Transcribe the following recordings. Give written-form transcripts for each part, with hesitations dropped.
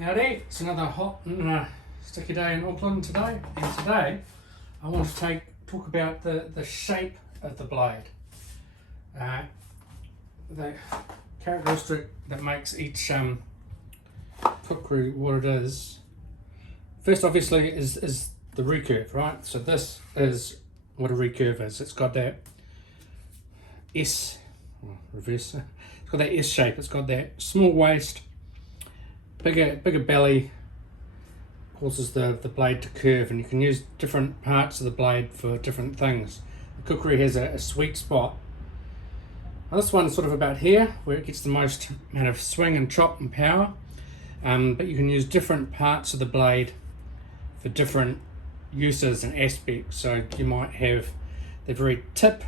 Howdy, it's another hot and sticky day in Auckland today, and today I want to talk about the shape of the blade, the characteristic that makes each kukri what it is. First, obviously, is the recurve, right? So this is what a recurve is. It's got that S, reverse. It's got that S shape. It's got that small waist. Bigger belly causes the blade to curve, and you can use different parts of the blade for different things. The kukri has a sweet spot. Now this one's sort of about here, where it gets the most amount of swing and chop and power, but you can use different parts of the blade for different uses and aspects. So you might have the very tip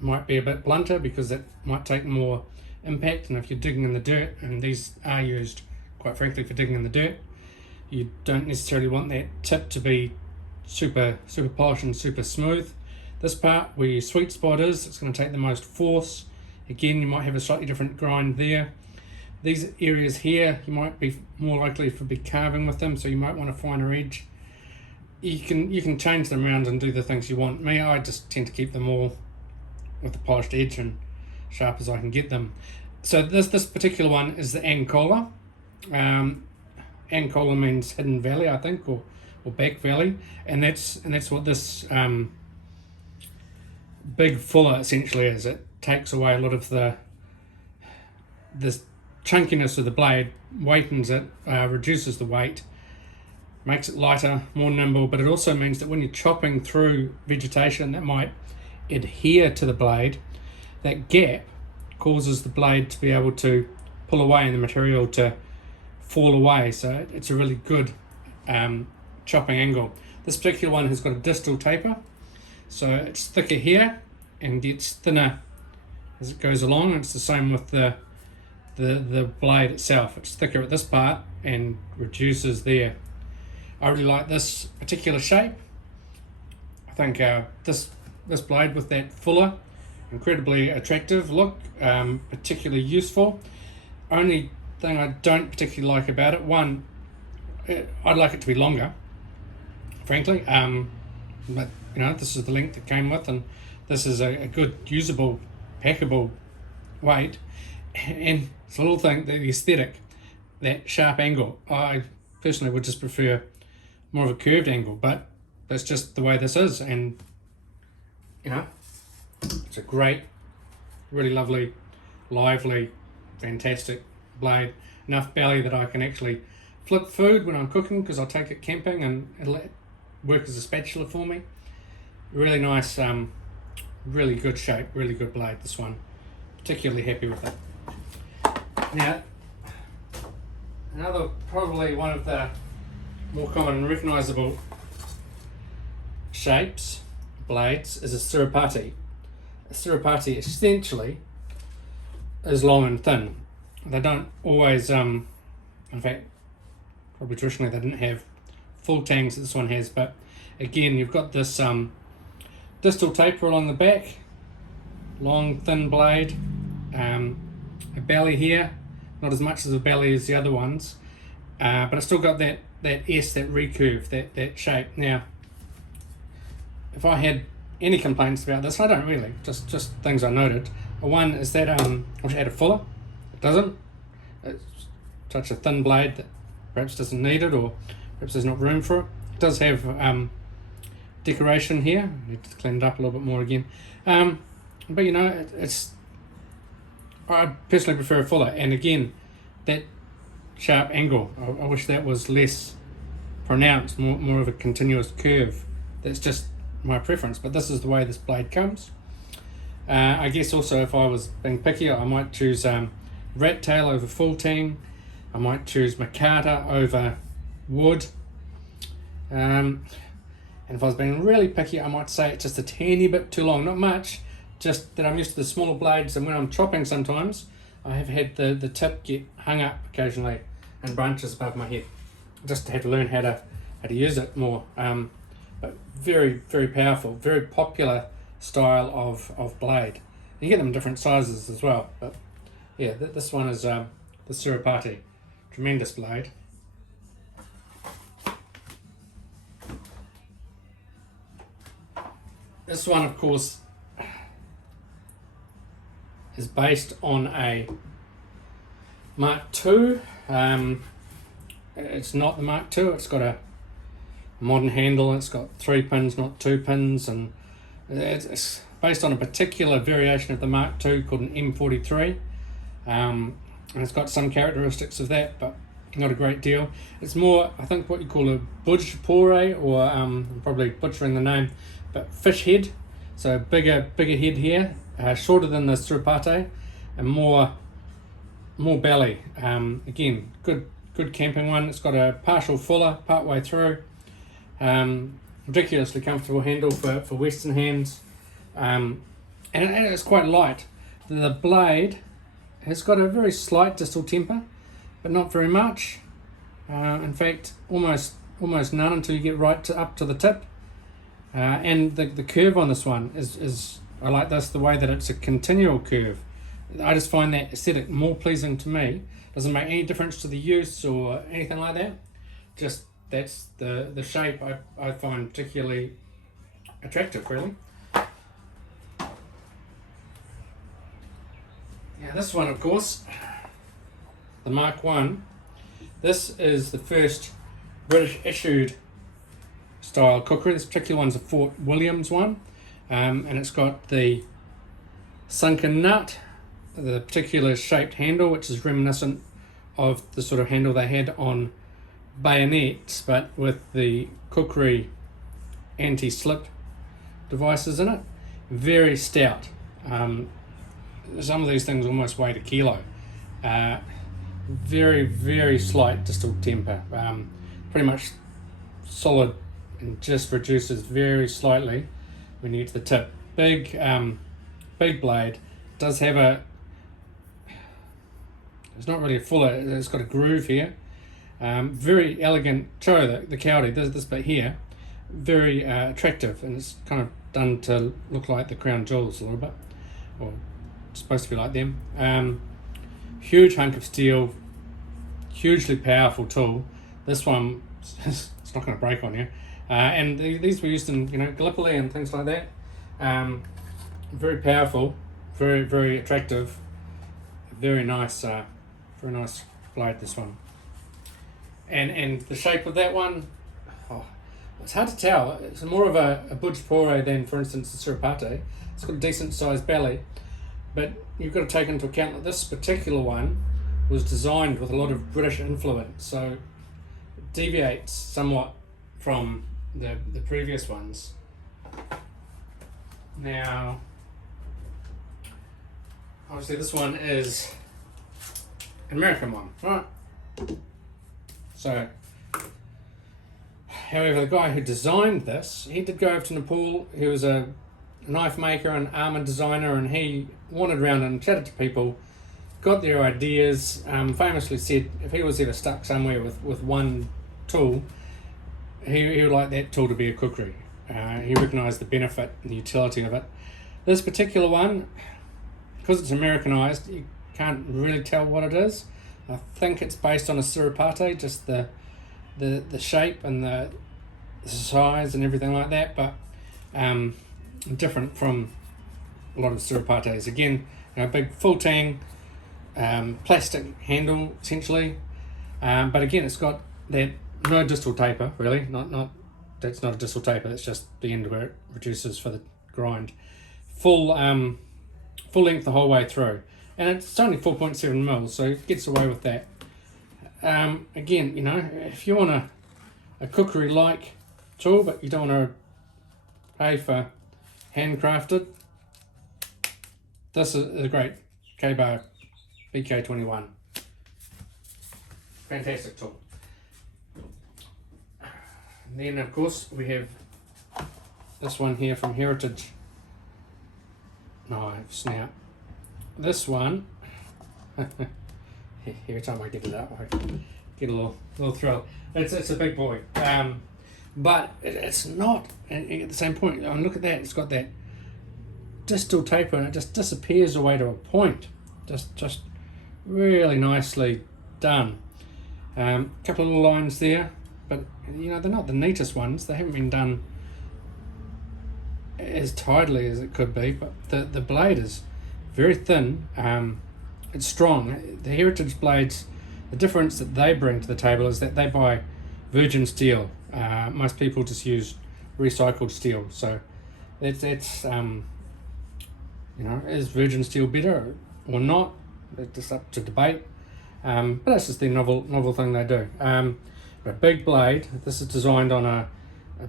might be a bit blunter because it might take more impact, and if you're digging in the dirt, and these are used quite frankly for digging in the dirt, you don't necessarily want that tip to be super polished and super smooth. This part where your sweet spot is, it's going to take the most force. Again, you might have a slightly different grind there. These areas here, you might be more likely to be carving with them, so you might want a finer edge. You can change them around and do the things you want. Me, I just tend to keep them all with the polished edge and sharp as I can get them. So this particular one is the Ancola. Ancola means hidden valley, I think, or back valley, and that's what this big fuller essentially is. It takes away a lot of this chunkiness of the blade, weightens it, reduces the weight, makes it lighter, more nimble, but it also means that when you're chopping through vegetation that might adhere to the blade, that gap causes the blade to be able to pull away and the material to fall away. So it's a really good chopping angle. This particular one has got a distal taper, so it's thicker here and gets thinner as it goes along. It's the same with the blade itself. It's thicker at this part and reduces there. I really like this particular shape. I think this blade with that fuller, incredibly attractive look, particularly useful. Only thing I don't particularly like about it, one, I'd like it to be longer, frankly, but this is the length it came with, and this is a good usable packable weight, and it's a little thing, the aesthetic, that sharp angle. I personally would just prefer more of a curved angle, but that's just the way this is, and it's a great, really lovely, lively, fantastic blade. Enough belly that I can actually flip food when I'm cooking, because I'll take it camping and it'll work as a spatula for me. Really nice, really good shape, really good blade, this one. Particularly happy with it. Now, another, probably one of the more common and recognisable shapes, blades, is a siripati. A siripati essentially is long and thin. They don't always, in fact, probably traditionally they didn't have full tangs that this one has, but again, you've got this distal taper along the back, long thin blade, a belly here, not as much as a belly as the other ones, but it's still got that S, that recurve, that shape. Now, if I had any complaints about this, I don't really, just things I noted. One is that I wish it had a fuller. It doesn't. It's such a thin blade that perhaps doesn't need it, or perhaps there's not room for it. It does have decoration here. I need to clean it up a little bit more again. But it's I personally prefer a fuller, and again, that sharp angle, I wish that was less pronounced, more of a continuous curve. That's just my preference, but this is the way this blade comes. I guess also, if I was being picky, I might choose rat tail over full tang. I might choose Makata over wood. And if I was being really picky, I might say it's just a teeny bit too long. Not much, just that I'm used to the smaller blades, and when I'm chopping sometimes, I have had the tip get hung up occasionally and branches above my head. Just had to learn how to use it more. But very, very powerful, very popular style of blade. You get them in different sizes as well, but yeah, this one is the Siripati. Tremendous blade. This one, of course, is based on a Mark II. It's not the Mark II. It's got a modern handle. It's got 3 pins, not 2 pins, and it's based on a particular variation of the Mark II called an M43. And it's got some characteristics of that, but not a great deal. It's more, I think, what you call a budgepore, or I'm probably butchering the name, but fish head. So bigger head here, shorter than the surapate, and more belly. Again, good camping one. It's got a partial fuller part way through. Ridiculously comfortable handle for western hands, and it's quite light. The blade has got a very slight distal temper, but not very much. In fact, almost none until you get right up to the tip. And the curve on this one is I like this, the way that it's a continual curve. I just find that aesthetic more pleasing to me. Doesn't make any difference to the use or anything like that. Just that's the shape I find particularly attractive, really. Now this one, of course, the Mark I. This is the first British issued style kukri. This particular one's a Fort Williams one, and it's got the sunken nut, the particular shaped handle, which is reminiscent of the sort of handle they had on bayonets, but with the kukri anti-slip devices in it. Very stout. Some of these things almost weigh a kilo. Very, very slight distal temper. Pretty much solid, and just reduces very slightly when you get to the tip. Big blade. Does have it's not really a fuller, it's got a groove here. Very elegant chow, the cowdy, this bit here, very attractive, and it's kind of done to look like the crown jewels a little bit, or supposed to be like them. Huge hunk of steel, hugely powerful tool. This one, it's not going to break on you. And these were used in Gallipoli and things like that. Very powerful, very, very attractive, very nice blade, this one. And the shape of that one, it's hard to tell. It's more of a budgepore than, for instance, the surapate. It's got a decent sized belly, but you've got to take into account that this particular one was designed with a lot of British influence, so it deviates somewhat from the previous ones. Now, obviously this one is an American one, right? So, however, the guy who designed this, he did go over to Nepal. He was a knife maker and armour designer, and he wandered around and chatted to people, got their ideas. Famously said if he was ever stuck somewhere with one tool, he would like that tool to be a kukri. He recognised the benefit and the utility of it. This particular one, because it's Americanised, you can't really tell what it is. I think it's based on a surapate, just the shape and the size and everything like that, but different from a lot of surapates. Again, big full tang, plastic handle essentially, but again it's got that no distal taper really. Not that's not a distal taper. That's just the end where it reduces for the grind. Full length the whole way through, and it's only 4.7 mils, so it gets away with that. Again, if you want a kukri-like tool, but you don't want to pay for handcrafted, this is a great K-Bar BK21. Fantastic tool. And then, of course, we have this one here from Heritage Knives. Now, this one, every time I get it up, I get a little thrill. It's a big boy, but it's not. And at the same point, look at that. It's got that distal taper, and it just disappears away to a point. Just really nicely done. Couple of little lines there, but they're not the neatest ones. They haven't been done as tidily as it could be, but the blade is very thin. It's strong. The Heritage blades, the difference that they bring to the table is that they buy virgin steel. Most people just use recycled steel. So that's is virgin steel better or not? It's just up to debate. But that's just the novel thing they do. A big blade. This is designed on a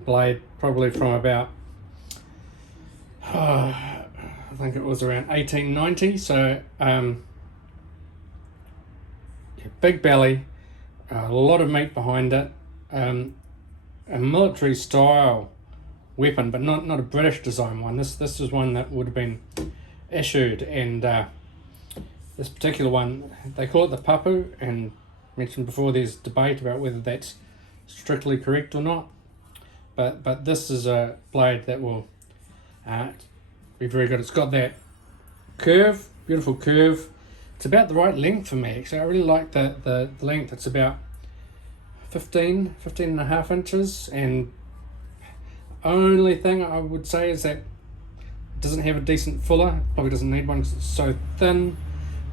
blade probably from about I think it was around 1890. So big belly, a lot of meat behind it, a military style weapon, but not a British design one. This is one that would have been issued, and this particular one, they call it the papu, and mentioned before there's debate about whether that's strictly correct or not, but this is a blade that will be very good. It's got that curve, beautiful curve. It's about the right length for me, actually. I really like the length. It's about 15 and a half inches, and only thing I would say is that it doesn't have a decent fuller. Probably doesn't need one because it's so thin,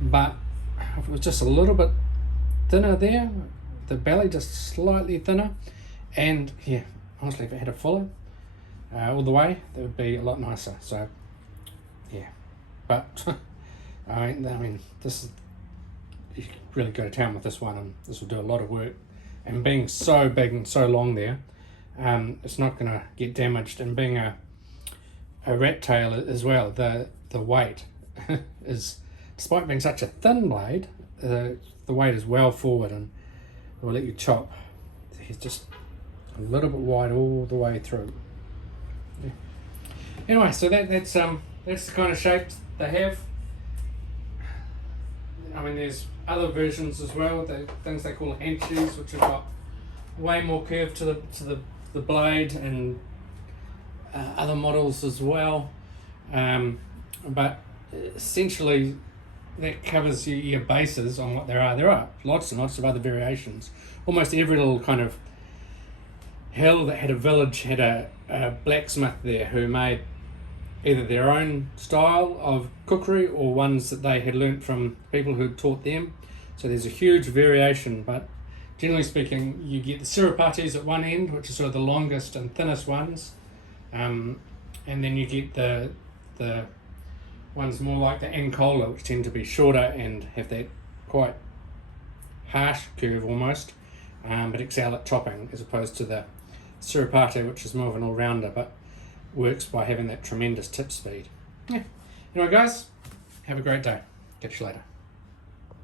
but if it was just a little bit thinner there, the belly just slightly thinner, and yeah, honestly, if it had a fuller all the way, that would be a lot nicer. So yeah, but I mean, this is, you can really go to town with this one, and this will do a lot of work. And being so big and so long there, it's not going to get damaged. And being a rat tail as well, the weight is, despite being such a thin blade, the weight is well forward and will let you chop. It's just a little bit wide all the way through. Yeah. Anyway, so that's the kind of shapes they have. I mean, there's other versions as well, the things they call henchies, which have got way more curve to the blade, and other models as well. But essentially, that covers your bases on what there are. There are lots and lots of other variations. Almost every little kind of hill that had a village had a blacksmith there who made either their own style of kukri or ones that they had learnt from people who had taught them. So there's a huge variation, but generally speaking, you get the sirapatis at one end, which are sort of the longest and thinnest ones, and then you get the ones more like the ankola, which tend to be shorter and have that quite harsh curve almost, but excel at chopping, as opposed to the sirapati, which is more of an all-rounder, but works by having that tremendous tip speed. Yeah. Anyway, guys, have a great day. Catch you later.